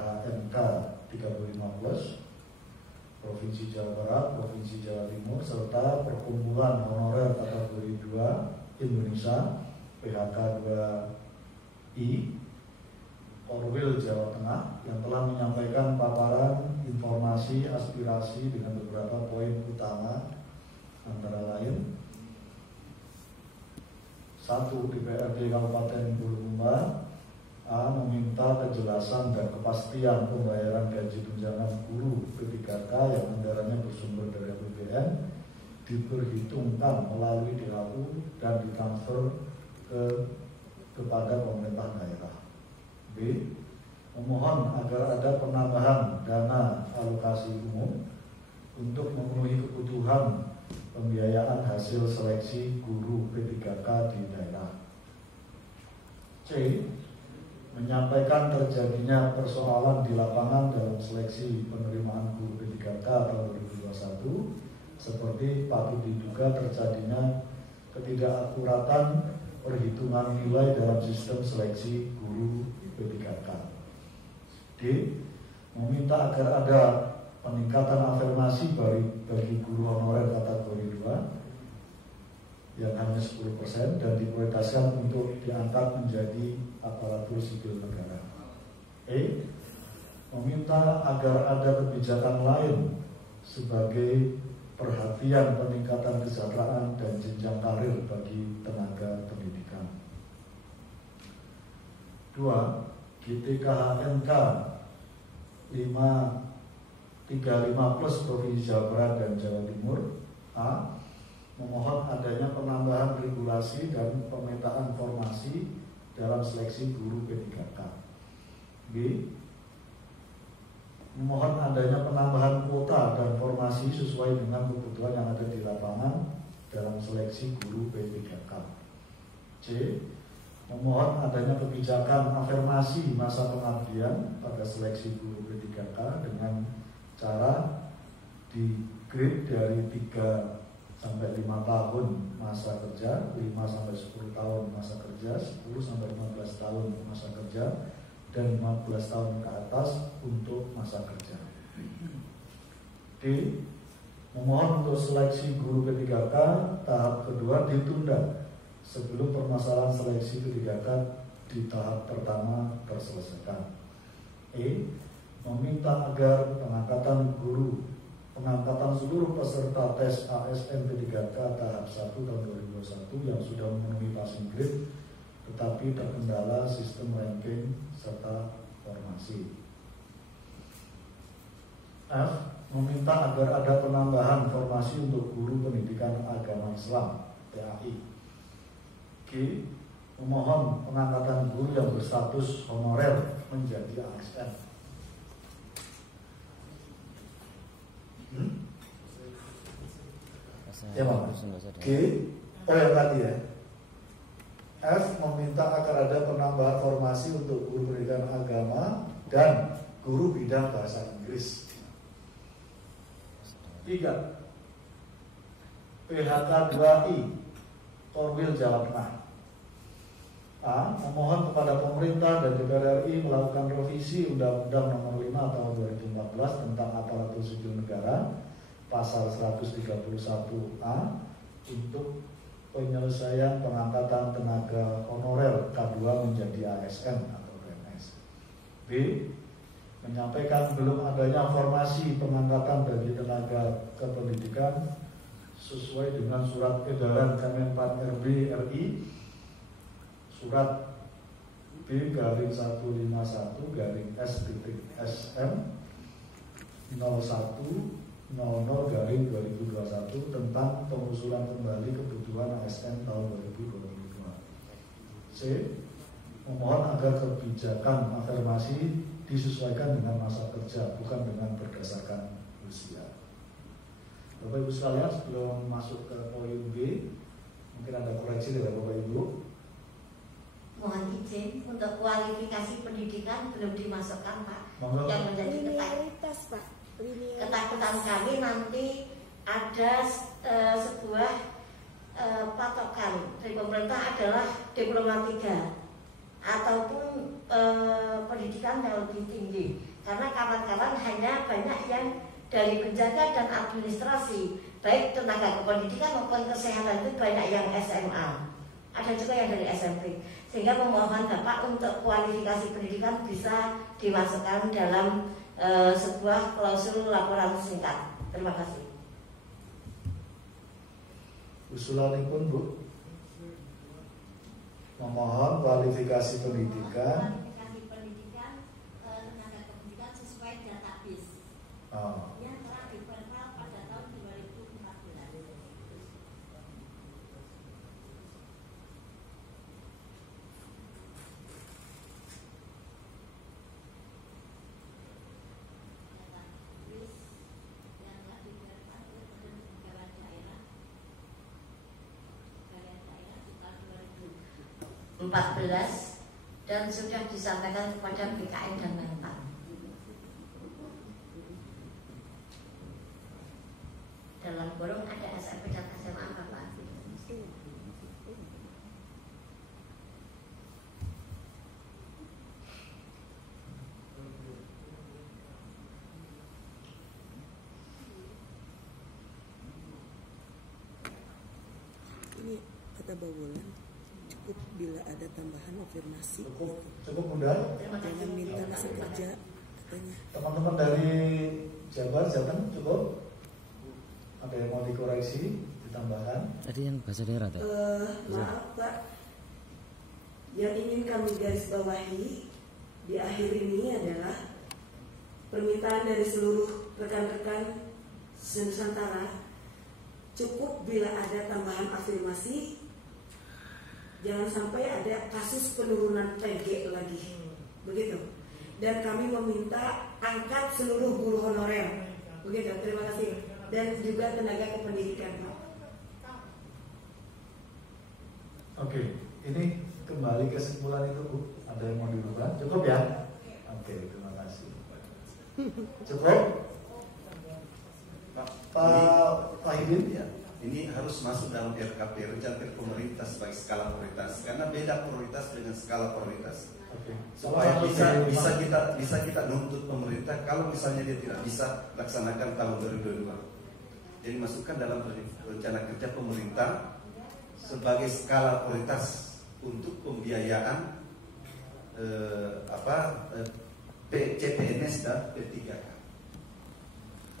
GTKHNK 315, Provinsi Jawa Barat, Provinsi Jawa Timur, serta Perkumpulan Honorer kategori 2 Indonesia PHK 2I Orwil Jawa Tengah yang telah menyampaikan paparan informasi aspirasi dengan beberapa poin utama, antara lain: 1. DPRD Kabupaten Bulukumba meminta kejelasan dan kepastian pembayaran gaji tunjangan guru P3K yang anggarannya bersumber dari APBN diperhitungkan melalui DAU dan ditransfer kepada pemerintah daerah. B. Memohon agar ada penambahan dana alokasi umum untuk memenuhi kebutuhan pembiayaan hasil seleksi guru P3K di daerah. C. Menyampaikan terjadinya persoalan di lapangan dalam seleksi penerimaan guru P3K tahun 2021, seperti patut diduga terjadinya ketidakakuratan perhitungan nilai dalam sistem seleksi guru P3K. D. Meminta agar ada peningkatan afirmasi bagi guru honorer kategori 2 yang hanya 10% dan diprioritaskan untuk diangkat menjadi aparatur sipil negara. E. Meminta agar ada kebijakan lain sebagai perhatian peningkatan kesejahteraan dan jenjang karir bagi tenaga pendidikan. 2. GTKHNK 535 plus Provinsi Jawa Barat dan Jawa Timur. A. Memohon adanya penambahan regulasi dan pemetaan formasi dalam seleksi guru P3K. B. Memohon adanya penambahan kuota dan formasi sesuai dengan kebutuhan yang ada di lapangan dalam seleksi guru P3K. C. Memohon adanya kebijakan afirmasi masa pengabdian pada seleksi guru P3K dengan cara di grade dari 3 sampai 5 tahun masa kerja, 5 sampai 10 tahun masa kerja, 10 sampai 15 tahun masa kerja, dan 15 tahun ke atas untuk masa kerja. D. Memohon untuk seleksi guru P3K tahap kedua ditunda sebelum permasalahan seleksi P3K di tahap pertama terselesaikan. E. Meminta agar pengangkatan seluruh peserta tes ASN P3K tahap 1 tahun 2021 yang sudah memenuhi passing grade tetapi terkendala sistem ranking serta formasi. F. Meminta agar ada penambahan formasi untuk guru pendidikan agama Islam PAI. G. Memohon pengangkatan guru yang berstatus honorer menjadi ASN. Ya Pak. G. Yang tadi ya. F. Meminta agar ada penambahan formasi untuk guru pendidikan agama dan guru bidang bahasa Inggris. 3. PHK 2I Orwil Jawa Tengah. A. Memohon kepada pemerintah dan DPR RI melakukan revisi Undang-Undang Nomor 5 Tahun 2014 tentang Aparatur Sipil Negara Pasal 131A untuk penyelesaian pengangkatan tenaga honorer K2 menjadi ASN atau PNS. B. Menyampaikan belum adanya formasi pengangkatan bagi tenaga kependidikan sesuai dengan surat edaran Kemenpan RB RI surat B-151-SM 01/00/2021 tentang pengusulan kembali kebutuhan ASN tahun 2022. C. Memohon agar kebijakan afirmasi disesuaikan dengan masa kerja, bukan dengan berdasarkan usia. Bapak Ibu sekalian, sebelum masuk ke poin B, mungkin ada koreksi dari Bapak Ibu. Mohon izin untuk kualifikasi pendidikan belum dimasukkan Pak. Monggo. Yang menjadi ketakutan kami nanti ada sebuah patokan dari pemerintah adalah diploma 3 ataupun pendidikan yang lebih tinggi, karena kawan-kawan hanya banyak yang dari penjaga dan administrasi, baik tenaga kependidikan maupun kesehatan itu banyak yang SMA, ada juga yang dari SMP, sehingga memohon Bapak untuk kualifikasi pendidikan bisa dimasukkan dalam sebuah klausul laporan singkat. Terima kasih. Usulanipun Bu, memohon kualifikasi pendidikan. Kualifikasi pendidikan tenaga kependidikan sesuai database. Oh. Yang telah diperkenal pada tahun 2014. Yang telah diperkenal oleh Badan Pengawasan Daerah di tahun 2014 dan sudah disampaikan kepada BKN dan Menpan. Dalam kurung ada SMP dan SMA Bapak. Ini kata Mbak Wulan, cukup bila ada tambahan afirmasi. Cukup Bunda. Jangan minta masa kerja katanya. Teman-teman dari Jabar, Jateng cukup. Ada yang mau dikoreksi, ditambahkan? Tadi yang bahasa daerah tadi. Maaf Pak, yang ingin kami garis bawahi di akhir ini adalah permintaan dari seluruh rekan-rekan Nusantara, cukup bila ada tambahan afirmasi, jangan sampai ada kasus penurunan PG lagi, begitu. Dan kami meminta angkat seluruh guru honorer, begitu. Terima kasih. Dan juga tenaga kependidikan, Pak. Oke, ini kembali kesimpulan itu Bu. Ada yang mau dirubah? Cukup ya? Oke, terima kasih. Cukup? Pak Hidin? Ya, ini harus masuk dalam RKP, rencana pemerintah sebagai skala prioritas, karena beda prioritas dengan skala prioritas. Oke. Supaya bisa kita nuntut pemerintah kalau misalnya dia tidak bisa laksanakan tahun 2022. Jadi masukkan dalam rencana kerja pemerintah sebagai skala prioritas untuk pembiayaan CPNS dan P3K.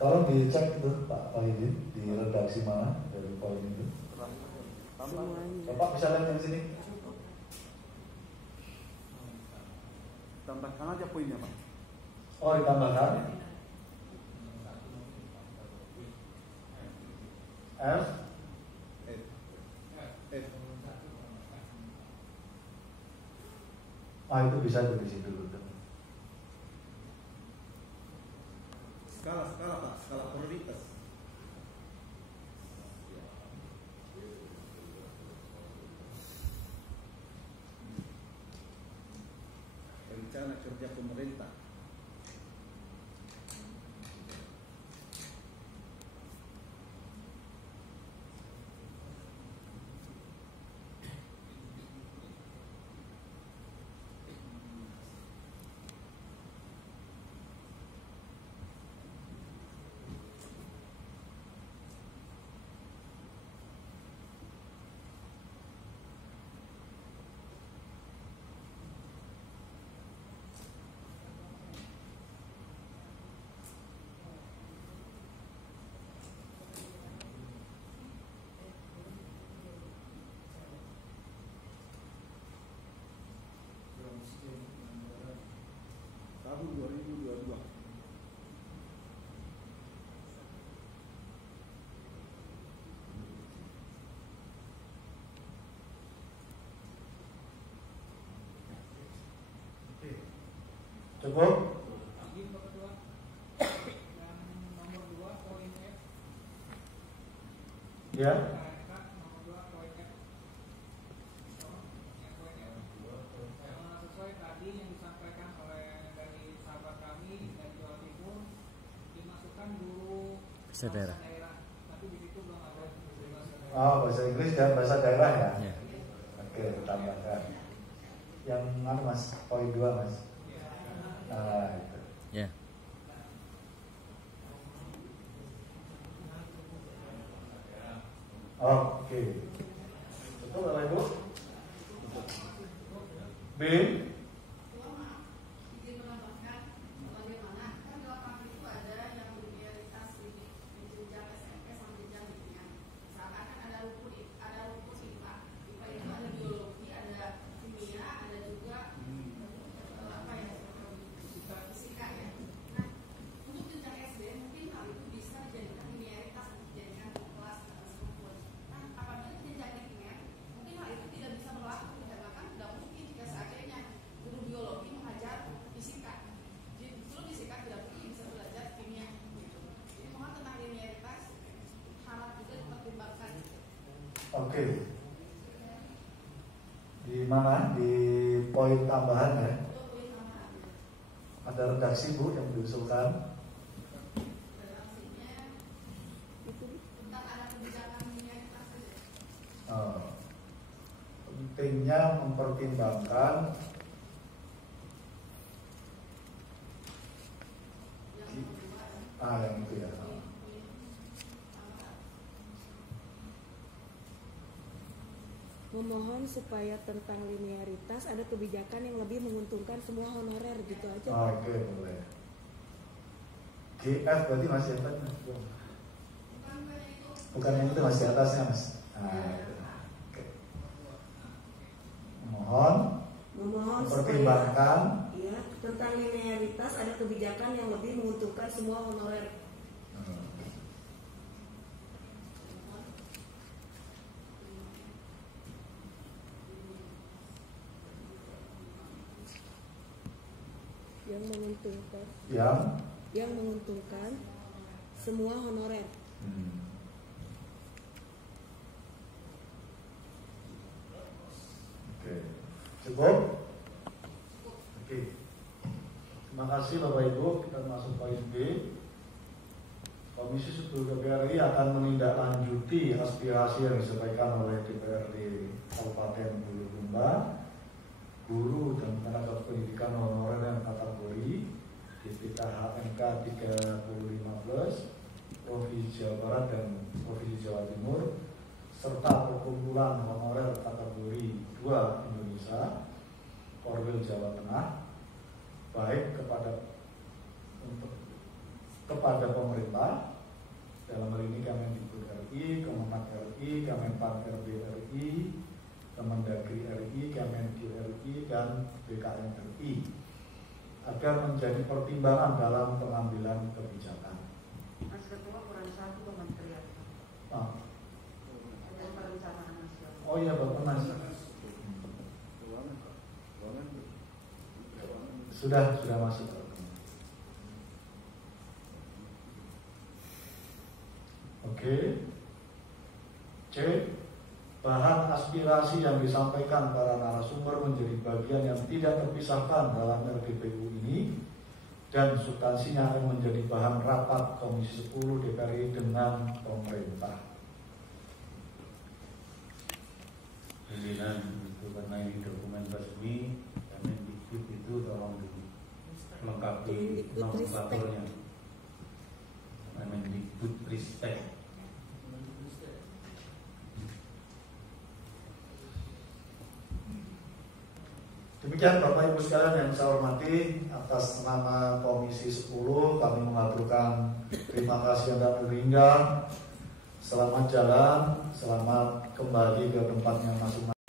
Tolong dicek itu Pak Hidin di redaksi mana dari poin itu. Bapak bisa lihat yang sini. Tambahkan aja poinnya Pak. Oh, ditambahkan. F. Itu bisa dari situ dulu. Skala Pak, skala prioritas. Rencana kerja pemerintah. Tahun 2022. Cukup? Ya. Sesuai tadi yang disampaikan oleh dari sahabat kami dari Jawa Timur, dimasukkan guru bahasa daerah, tapi di situ belum ada. Oh, bahasa Inggris dan bahasa daerah ya? Ya. Oke, tambahkan. yang mana Mas? Poin 2 Mas. Nah, itu. Ya. Oke. Betul Bapak Ibu? B. Oke. Di mana? Di poin tambahan ya. Ada redaksi Bu yang diusulkan. Pentingnya mempertimbangkan yang itu ya. Memohon supaya tentang linearitas ada kebijakan yang lebih menguntungkan semua honorer gitu aja. Oke, boleh. GF berarti masih atas Mas? Bukan yang itu masih atasnya Mas. Oke. Memohon mempertimbangkan ya, tentang linearitas ada kebijakan yang lebih menguntungkan semua honorer. yang menguntungkan semua honorer. Oke. Cukup? Oke. Terima kasih Bapak Ibu. Kita masuk poin B. Komisi 10 DPR RI akan menindaklanjuti aspirasi yang disampaikan oleh DPRD Kabupaten Bulukumba, guru dan tenaga pendidikan honorer dan kategori DPKHMK 3015 Provinsi Jawa Barat dan Provinsi Jawa Timur, serta perkumpulan honorer kategori 2 Indonesia Korwil Jawa Tengah, baik kepada pemerintah dalam hal ini Kemendikbud RI, Kemenak RI, Kemenpan RB RI, Kemendagri RI, Kemenq RI, dan BKN RI agar menjadi pertimbangan dalam pengambilan kebijakan. Mas Ketua, kurang satu kementerian. Ada perencanaan nasional. Oh iya Bapak Mas. Sudah masuk. Oke. C. Bahan aspirasi yang disampaikan para narasumber menjadi bagian yang tidak terpisahkan dalam RDPU ini dan substansinya akan menjadi bahan rapat Komisi 10 DPR RI dengan pemerintah. Pimpinan itu karena ini dokumen resmi, Kemendikbud itu tolong dilengkapi nomenklaturnya. Kemendikbud Ristek. Demikian Bapak Ibu sekalian yang saya hormati, atas nama Komisi 10 kami mengaturkan terima kasih yang tak terhingga. Selamat jalan, selamat kembali ke tempatnya masing-masing.